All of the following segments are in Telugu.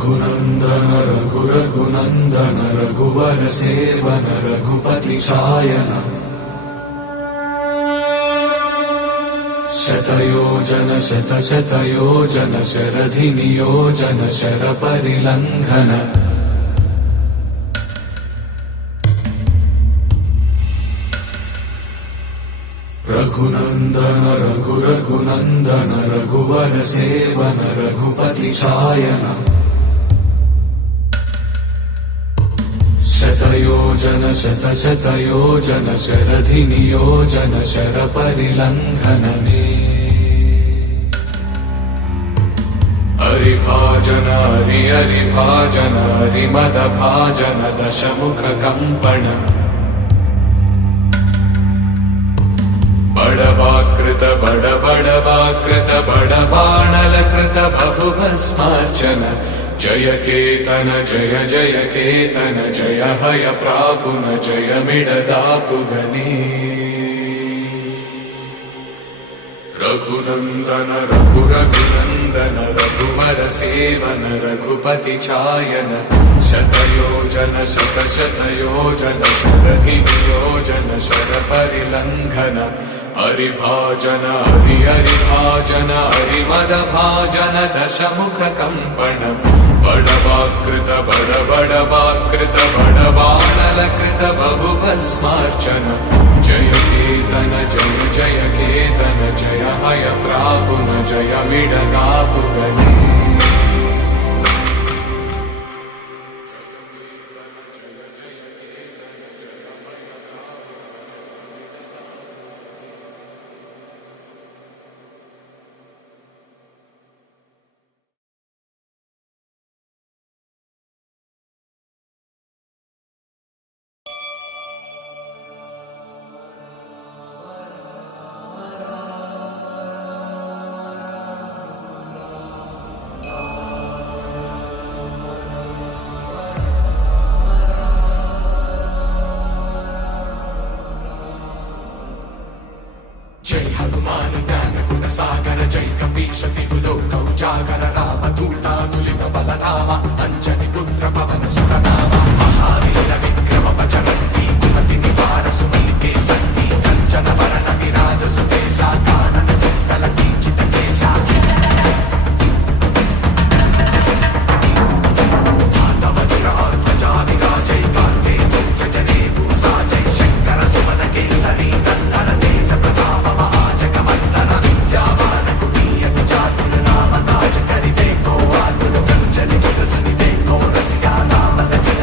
रघुनन्दन रघुरघुनन्दन रघुवर सेवन रघुपति चायन शतयोजन शतशतयोजन शरधि नियोजन शरपरिलङ्घन रघुनन्दन रघुरघुनन्दन रघुवर सेवन रघुपति चायन शतयोजन शतशतयोजन शरधि नियोजन शरपरिलङ्घनने हरिभाजन हरिभाजन हरिमदभाजन दशमुख कम्पण बड़वाकृत बड़वाकृत बड़बाणलकृत बहुभस्मार्चन जय केतन जय जय केतन जय हय प्रापुन जय मिडदापुगने रघुनन्दन रघुरघुनन्दन रघुवर सेवन रघुपति चायन शतयोजन शतशतयोजन शरधि नियोजन शरपरिलङ्घन हरिभाजन हरिभाजन हरिमदभाजन दशमुख कम्पण बड़वाकृत बड़वाकृत बड़बाणलकृत बहुभस्मार्चन जय केतन जय जय केतन जय हय प्रापुन जय मिडदापुगने जय हनुमान ज्ञान गुण सागर जय कपीश तिहु लोक उजागर राम दूता तुलित बलधामा अंजनी पुत्र पवन सुत नामा महावीर विक्रम बजरंगी कुमति निवार सुमति के संगी कंचन वरण विराज सुबेसा कानन कुंडल किंचित केसा हाथ वज्र ध्वजा विराजय कांधे मूंज जनेऊ साजय शंकर सुमन केसरी नंदन तेज प्रताप चातुर नाम काज करिवे को आतुर कंचन तुलसी को रसिया नाम लखन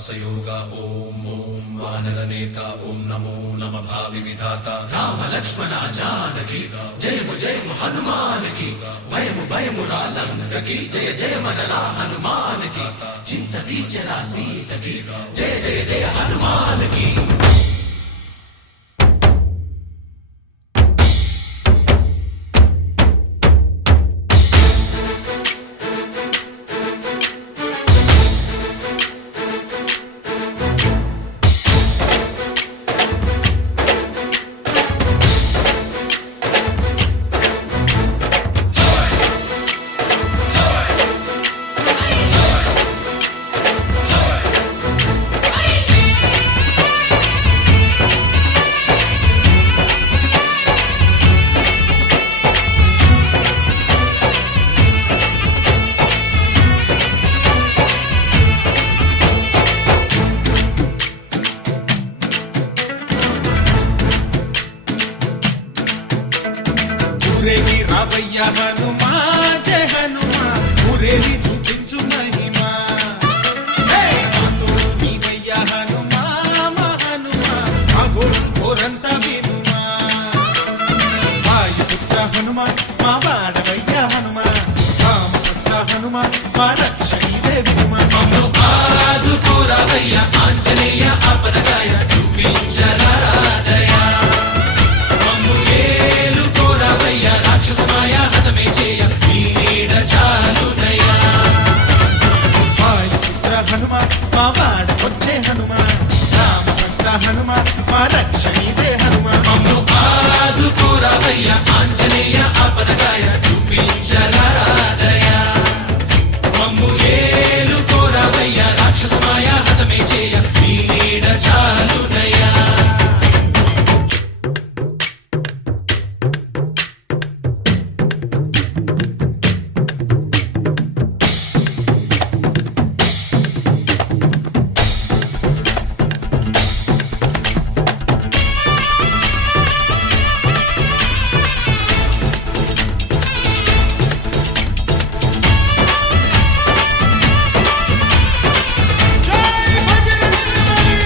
తాపసయోగా ఓం ఓం వానరనేత ఓం నమో నమ భావి విధాత రామ లక్ష్మణ జానకి జయము జయము హనుమానికి భయము భయము రాలంకకి జయ జయ మనరా హనుమానికి చింత తీర్చరా సీతకి జయ జయ జయ హనుమానికి. ఊరేగి రావయ్య హనుమా జయ హనుమా ఊరేగి చూపించు మహిమా తోడు నీవయ్య హనుమా మా హనుమా మా గోడు కోరంత వినుమా వాయుపుత్ర హనుమా మా వాడవయ్య హనుమా రామపుత్ర హనుమా మా రక్షణీదే వినుమా మమ్ము ఆదుకోరావయ్య ఆంజనేయ ఆపదగాయ చూపించరాదయ మమ్ము ఏలుకోరావయ్య రాక్షసమాయ హతమే చేయ నీ నీడ చాలునయ్యా. వాయుపుత్ర హనుమా మా వాడవచ్చే హనుమా రామపుత్ర హనుమా మా రక్షణీదే హనుమా మమ్ము ఆదుకోరావయ్య ఆంజనేయ ఆపదగాయ చూపించరాదయ మమ్ము ఏలుకోరావయ్య రాక్షసమాయ హతమే చేయ నీ నీడ చాలునయ్యా. జై బజరంగబలి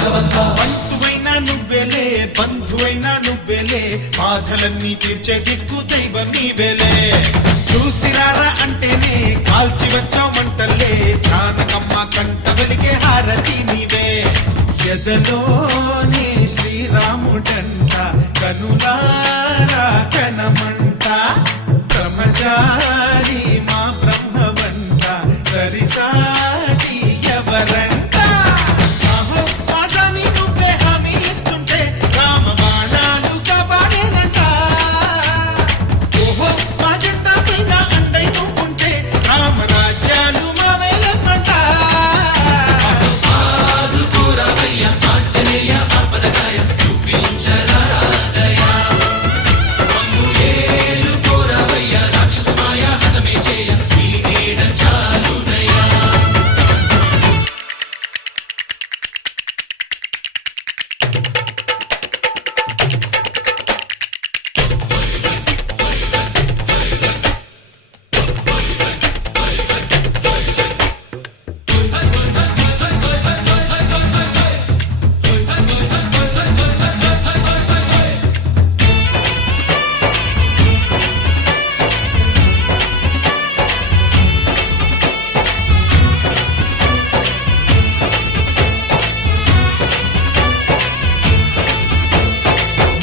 బంధువైనా నువ్వెలే బంధువైనా నువ్వెలే బాధలన్నీ తీర్చే దిక్కు దైవం నీవెలే చూసిరారా అంటేనే కాల్చి వచ్చామంటలే జానకమ్మ కంట వెలిగే హారతి నీవే ఎదలోనే శ్రీరాముడంట కనులారా కనమంట బ్రహ్మచారి మా బ్రహ్మవంట సరిసాటి ఎవరంట సాహో ఆజామి నువ్వే హామీ ఇస్తుంటే రామ బాణాలు కాపాడేనంట ఓహో మా జెండా పైన అండై నువ్వుంటే రామరాజ్యాలు మా వేలమ్మంట ఆదుకోరావయ్య ఆంజనేయ ఆపదగాయ చూపించరాదయ మమ్ము ఏలుకోరావయ్య రాక్షసమాయ హతమే చేయ నీ నీడ చాలునయ్యా.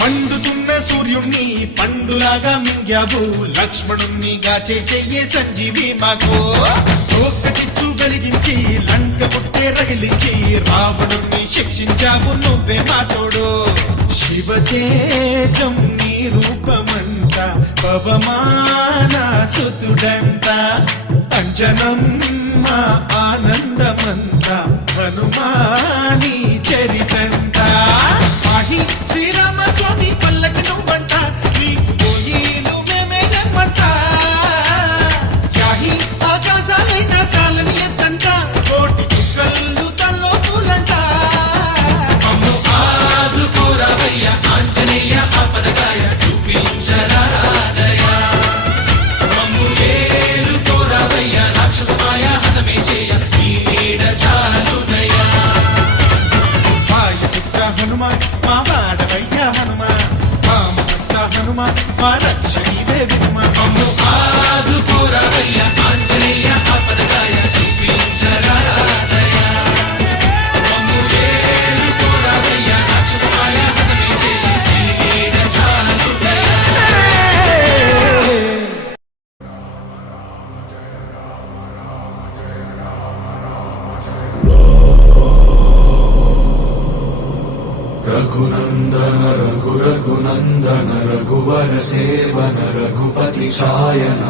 మండుతున్న సూర్యుణ్ణి పండులాగా మింగావు లక్ష్మణుణ్ణి గాచే చెయ్యే సంజీవి మాకు ఒక్క చిచ్చు వెలిగించి లంక పుట్టే రగిలించి రావణుణ్ణి శిక్షించావు నువ్వే మా తోడు శివతేజం నీ రూపమంట పవమాన సుతుడంట అంజనం మా ఆనందమంత హనుమాని చరితంట ఆహి శ్రీరామ స్వామి పల్లకి నువ్వంట నీకు పోయిలు మేమే లెమ్మంట యాహి ఆకాశాలైనా చాలని ఎత్తంట కోటి చుక్కలు తల్లో పూల మా వాడవయ్యా హనుమ రామభక్త హనుమ మా రక్షణీవే వినుమ మమ్ము ఆదుకోరవయ్యా ఆంజనేయ ఆపదగాయ చూపించరాదయ్యా మమ్ము ఏలుకోరవయ్యా రాక్షసమాయ హతమే చేయి నీడ చాలుదయ్యా రఘునందన రఘునందన రఘువర సేవన రఘుపతి ఛాయన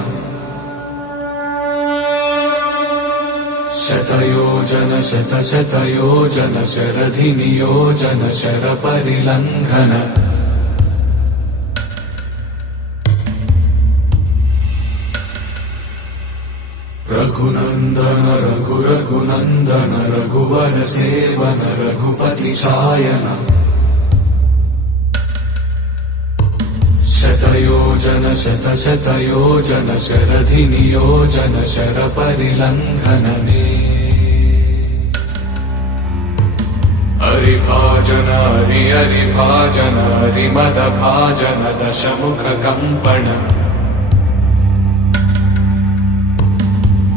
శతయోజన శతయోజన శరధి నియోజన శర పరిలంఘన రఘునందన రఘునందన రఘువర సేవన రఘుపతి ఛాయన శతయోజన శతయోజన శరధి నియోజన శర పరిలంఘననే హరిభాజన హరిభాజన హరిమద భాజన దశముఖ కంపణ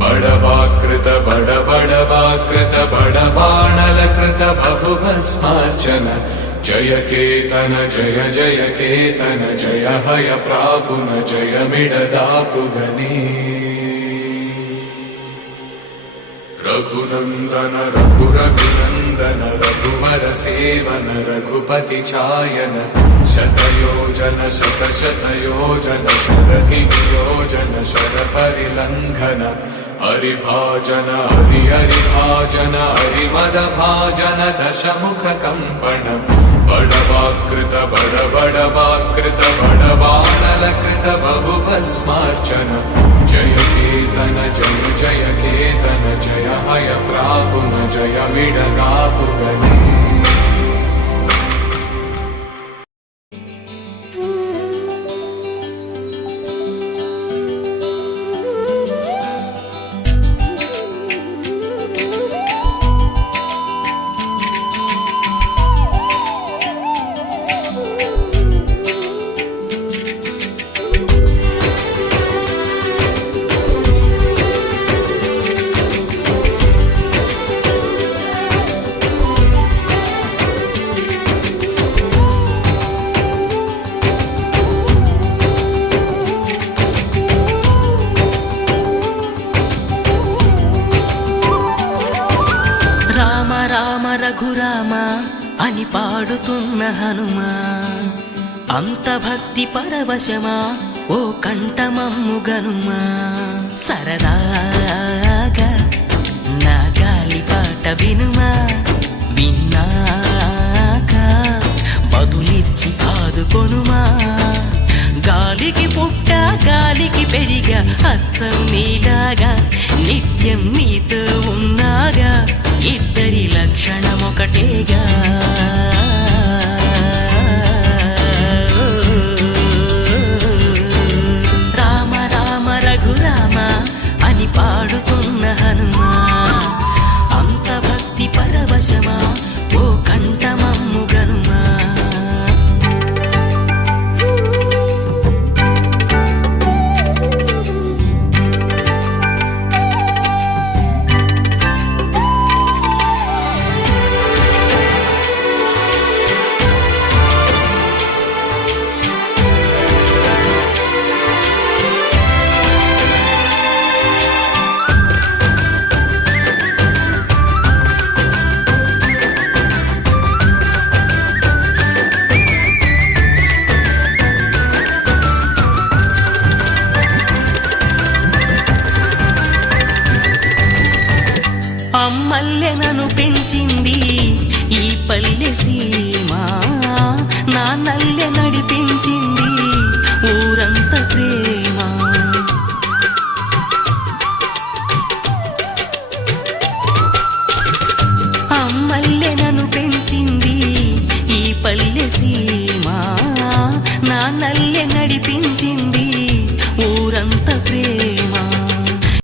బడవాకృత బడవాకృత బడబాణలకృత బహుభస్మార్చన జయ కేతన జయ జయ కేతన జయ హయ ప్రాపున జయ మిడదాపుగనే రఘునందన రఘునందన రఘువర సేవన రఘుపతి ఛాయన శతయోజన శతయోజన శరధి నియోజన శర పరిలంఘన హరిభాజన హరిభాజన హరిమద భాజన దశముఖ కంపణ బడవాకృత బడవాకృత బడబాణలకృత బహుభస్మార్చన జయ కేతన జయ జయ కేతన జయ హయ ప్రాపున జయ మిడదాపుగనే రఘురామ అని పాడుతున్న హనుమా అంత భక్తి పరవశమా ఓ కంఠమమ్ము గనుమా సరదాగా నా గాలి పాట వినుమా విన్నాక బదులిచ్చి ఆదుకొనుమా గాలికి పుట్ట గాలికి పెరిగా అచ్చం నీలాగా నిత్యం నీతో ఉన్నాగా ఇద్దరి లక్షణం ఒకటేగా రామ రామ రఘురామ అని పాడుతున్న హనుమా అంత భక్తి పరవశమా ఓ కంఠమమ్ము గనుమా అమ్మల్లెనను పెంచింది ఈ పల్లె సీమ నా నల్లె నడిపించింది ఊరంత ప్రేమ అమ్మల్లెనను పెంచి